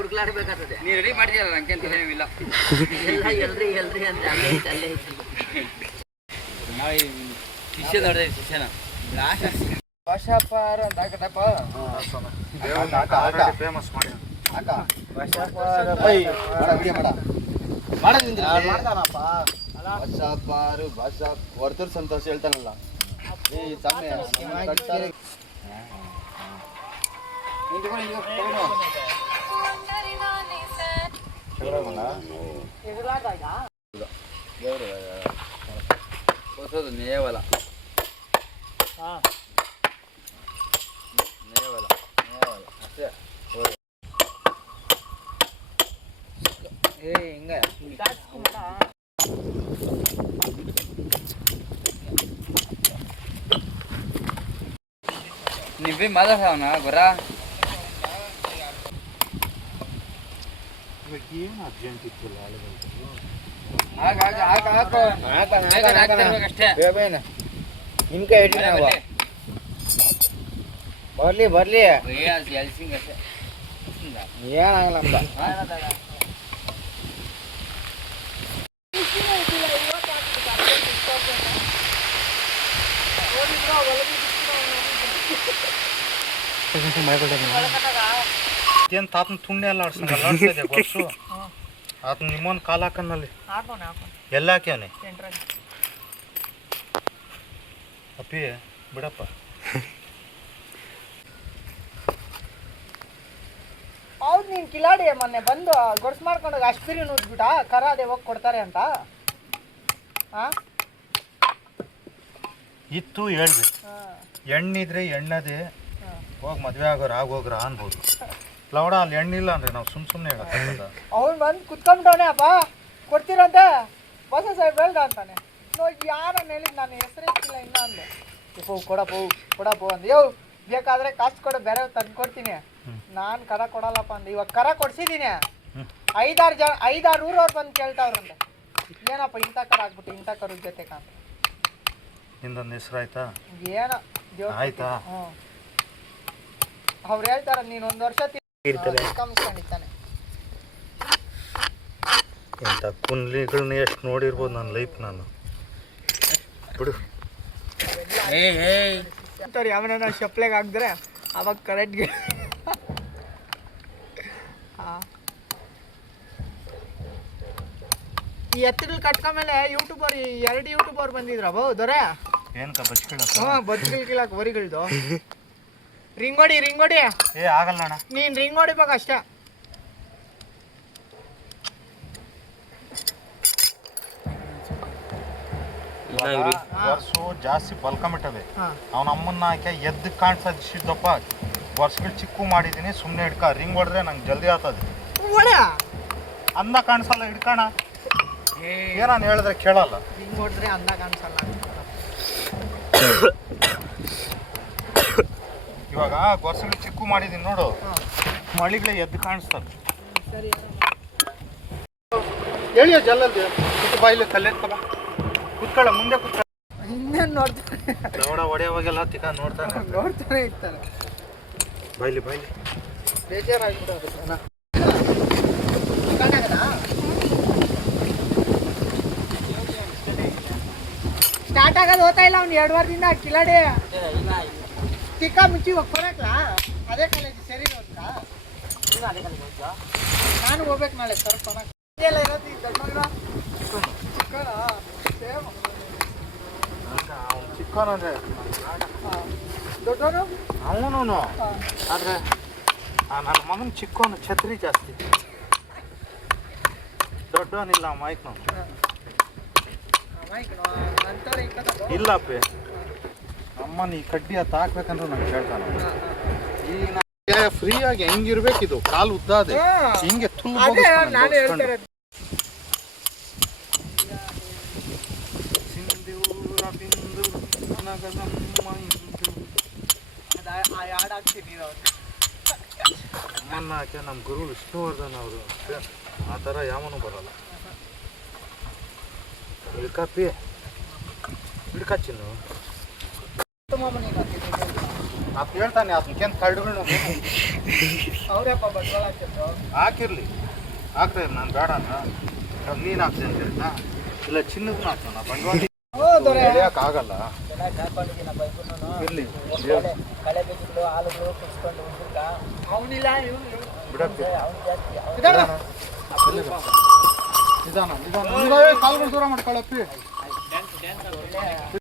ಗುಡ್ಲಾಡ್ಬೇಕಾಗ್ತದೆ. ನೀವು ರೆಡಿ ಮಾಡಿದ್ಯಲ್ಲ ನಂಗೆ ಇಲ್ಲ ಎಲ್ರಿ ಅಂತ ಅಲ್ಲೇ ಶಿಷ್ಯ ನೋಡಿದೆ ಶಿಷ್ಯನ ಭಾಷಾಪಾರ ಅಂತ ಹಾಕಟಪ್ಪ ಫೇಮಸ್ ಮಾಡಿ ಭಾಷಾ ಹೊರ್ತರ್ ಸಂತೋಷ ಹೇಳ್ತಾನಲ್ಲ ಈ ನೇವಲ ನೇವಲ ಅಷ್ಟೇ ಹಿಂಗ ನೀವೇ ಮಾತಾಡ್ಸವನ ಗೊರ ಏನು ಅರ್ಜೆಂಟ್ ಇತ್ತಿಲ್ಲ ಅಷ್ಟೇ ಬರ್ಲಿ ಬರ್ಲಿ ಏನಾಗಲ್ಲ ಏನ್ ತಾತನ ತುಂಡೆ ಎಲ್ಲ ಆಡ್ಸಂಗಲ್ಲ ಗೊತ್ತು ಆತ ನಿಮ್ಮೊಂದು ಕಾಲು ಹಾಕನಲ್ಲಿ ಎಲ್ಲ ಹಾಕ್ಯವನಿ ಅಪ್ಪಿ ಬಿಡಪ್ಪ ಹೌದು ನೀನು ಕಿಲಾಡಿ ಮೊನ್ನೆ ಬಂದು ಗೊಡ್ಸ್ ಮಾಡ್ಕೊಂಡಾಗ ಅಷ್ಟಿರಿ ನುಗ್ಬಿಟ್ಟ ಕರ ಅದೇ ಹೋಗಿ ಕೊಡ್ತಾರೆ ಅಂತ ಇತ್ತು ಹೇಳ್ದೆ ಎಣ್ಣಿದ್ರೆ ಎಣ್ಣದೆ ಹೋಗಿ ಮದುವೆ ಆಗೋರು ಆಗೋಗ್ರ ಅನ್ಬೋದು ಲವಡ ಅಲ್ಲಿ ಎಣ್ಣಿಲ್ಲ ಅಂದ್ರೆ ನಾವು ಸುಮ್ಮನೆ ಹೇಳೋದು ಅವ್ನು ಬಂದು ಕುತ್ಕೊಂಡ್ಬಿಟ್ಟವನೇ ಅಪ್ಪ ಕೊಡ್ತೀರಂತೆ ಹೊಸ ಸಾಹೇಬ್ ಹೇಳ್ದ ಅಂತಾನೆ ನೋಡಿ ಯಾರನ್ನ ಹೇಳಿದ್ ನಾನು ಹೆಸರಿಲ್ಲ ಇನ್ನ ಅಂದೆ ಕೊಡಪ್ಪ ಅಂದೆ ಯೋ ಬೇಕಾದ್ರೆ ಕಾಸು ಕೊಡು ಬೇರೆ ತಂದು ಕೊಡ್ತೀನಿ ನಾನು ಕರ ಕೊಡಲ್ಲಪ್ಪ ಅಂದೆ ಇವಾಗ ಕರ ಕೊಡ್ಸಿದ್ದೀನಿ 5-6 ಊರವ್ರು ಬಂದು ಕೇಳ್ತಾವ್ರಂತೆ ಏನಪ್ಪ ಇಂಥ ಕರ ಆಗ್ಬಿಟ್ಟು ಇಂಥ ಕರ ಜೊತೆ ಕಾಂತ ನಿಂದೊಂದು ಹೆಸರಾಯ್ತಾ ಏನೋ ಆಯ್ತಾ ಅವ್ರು ಹೇಳ್ತಾರ ನೀನು 1 ವರ್ಷ ಕಂಸ್ಕೊಂಡಿದ್ದಾನೆ ಇಂಥ ಕುಂಡ್ಲಿಗಳನ್ನ ಎಷ್ಟು ನೋಡಿರ್ಬೋದು ನನ್ನ ಲೈಫ್ ನಾನು ಬಿಡು ಅಂತಾರೆ ಅವನ ಚಪ್ಪಲೆಗೆ ಹಾಕಿದ್ರೆ ಅವಾಗ ಕರೆಕ್ಟ್ಗೆ ಈ ಎತ್ತುಗಳು ಕಟ್ಕೊಂಡ್ಮೇಲೆ ಯೂಟ್ಯೂಬರ್ 2 ಯೂಟ್ಯೂಬರ್ ಬಂದಿದ್ರ ದೊರೆ ಏನಕ್ಕ ಬಚ್ಚಿಗಳ ಬಚ್ಚಿಗಳು ಕೀಳಕ್ಕೆ ವರಿಗಳ್ದು ರಿಂಗ್ ಹೊಡಿ ಏ ಆಗಲ್ಲ ಅಣ್ಣ ನೀನು ರಿಂಗ್ ಹೊಡಿಬೇಕು ಅಷ್ಟೇ ವರ್ಷು ಜಾಸ್ತಿ ಬಲ್ಕೊಂಬಿಟ್ಟವೆ ಅವನ ಅಮ್ಮನ್ನ ಹಾಕಿ ಎದ್ದು ಕಾಣಿಸೋದಪ್ಪ ವರ್ಷಗಳು ಚಿಕ್ಕು ಮಾಡಿದ್ದೀನಿ ಸುಮ್ಮನೆ ಹಿಡ್ಕ ರಿಂಗ್ ಹೊಡೆದ್ರೆ ನಂಗೆ ಜಲ್ದಿ ಆಗ್ತದೆ ಅಂದ ಕಾಣಿಸಲ್ಲ ಹಿಡ್ಕಣ ಏನಾನು ಹೇಳಿದ್ರೆ ಕೇಳಲ್ಲ ರಿಂಗ್ ಹೊಡೆದ್ರೆ ಅಂದ ಕಾಣಿಸಲ್ಲ ಇವಾಗ ವರ್ಷಗಳು ಚಿಕ್ಕು ಮಾಡಿದ್ದೀನಿ ನೋಡು ಮಳಿಗಳೇ ಎದ್ದು ಕಾಣಿಸ್ತದೆ ಹೇಳಿಯೋ ಜಲ್ಲಲ್ದು ಬಾಯಿಲೆ ಕಲ್ಲೆತ್ಕಲ್ಲ ಕುತ್ಕೊಳ್ಳ ಮುಂದೆ ಕುತ್ಕೊಳ್ಳ ಇನ್ನೇನು ನೋಡ್ತಾನೆ ನೋಡ ಹೊಡೆಯವಾಗೆಲ್ಲ ನೋಡ್ತಾನೆ ಇರ್ತಾನೆ ಬಾಯ್ಲಿ ಬೇಜಾರಾಗ್ಬಿಟ್ಟು ಸ್ಟಾರ್ಟ್ ಆಗೋದು ಹೋಗ್ತಾ ಇಲ್ಲ ಅವ್ನು 2 ವಾರದಿಂದ ಕಿಲಾಡಿ ತಿಕ್ಕ ಮುಚ್ಚಿ ಹೋಗ್ಕೊಳಕ್ಲ ಅದೇ ಕಾಲೇಜ್ ಸರಿ ಅಂತ ನಾನು ಹೋಗ್ಬೇಕು ನಾಳೆ ಸರ್ ಎಲ್ಲ ಇರೋದು ದೊಡ್ಡ ಚಿಕ್ಕವನು ಅಂದ್ರೆ ದೊಡ್ಡವನು ಅವನು ಆದ್ರೆ ನನ್ನ ಮಗನ ಚಿಕ್ಕವನು ಛತ್ರಿ ಜಾಸ್ತಿ ದೊಡ್ಡವನಿಲ್ಲ ಮೈಕ್ ನಾವು ಇಲ್ಲಪ್ಪೆ ಅಮ್ಮನ ಈ ಕಡ್ಡಿ ಹತ್ತು ಹಾಕ್ಬೇಕಂದ್ರೆ ನಂಗೆ ಹೇಳ್ತಾನೆ ಈಗ ಫ್ರೀಯಾಗಿ ಹೆಂಗಿರ್ಬೇಕಿದು ಕಾಲು ಉದ್ದಾದೆ ಹಿಂಗೆ ಅಮ್ಮನ್ನ ಹಾಕಿ ನಮ್ಮ ಗುರು ವಿಷ್ಣುವರ್ಧನ್ ಅವರು ಆ ಥರ ಯಾವನು ಬರಲ್ಲ. ಇಳ್ಕಪ್ಪಿ ಹಿಡ್ಕಚ್ಚಿನ್ನು ಅದು ಹೇಳ್ತಾನೆ ಅದಕ್ಕೇನು ಕರಡುಗಳು ಅವ್ರಪ್ಪ ಬಂಡವಾಳ ಹಾಕಿದ್ರು. ಹಾಕಿರ್ಲಿ ಹಾಕ್ತಾ ನಾನು ಬೇಡ ಅಂತ ನೀನು ಹಾಕ್ತೆ ಅಂತ ಹೇಳ್ತಾ ಇಲ್ಲ ಚಿನ್ನದನ್ನ ಹಾಕ್ತಾನ ಬಂಡವಾಳ ಆಗಲ್ಲ ಇರ್ಲಿ ಕಳೆ ಬೀಜಗಳು ಹಾಲುಗಳು ಕುಡಿಸ್ಕೊಂಡು ಅವನಿಲ್ಲ ಇವನು ಬಿಡಪ್ಪಿ ನಿಧಾನ ನಿಧಾನ ಕಾಲುಗಳು ದೂರ ಮಾಡ್ಕೊಳ್ಳಪ್ಪಿ.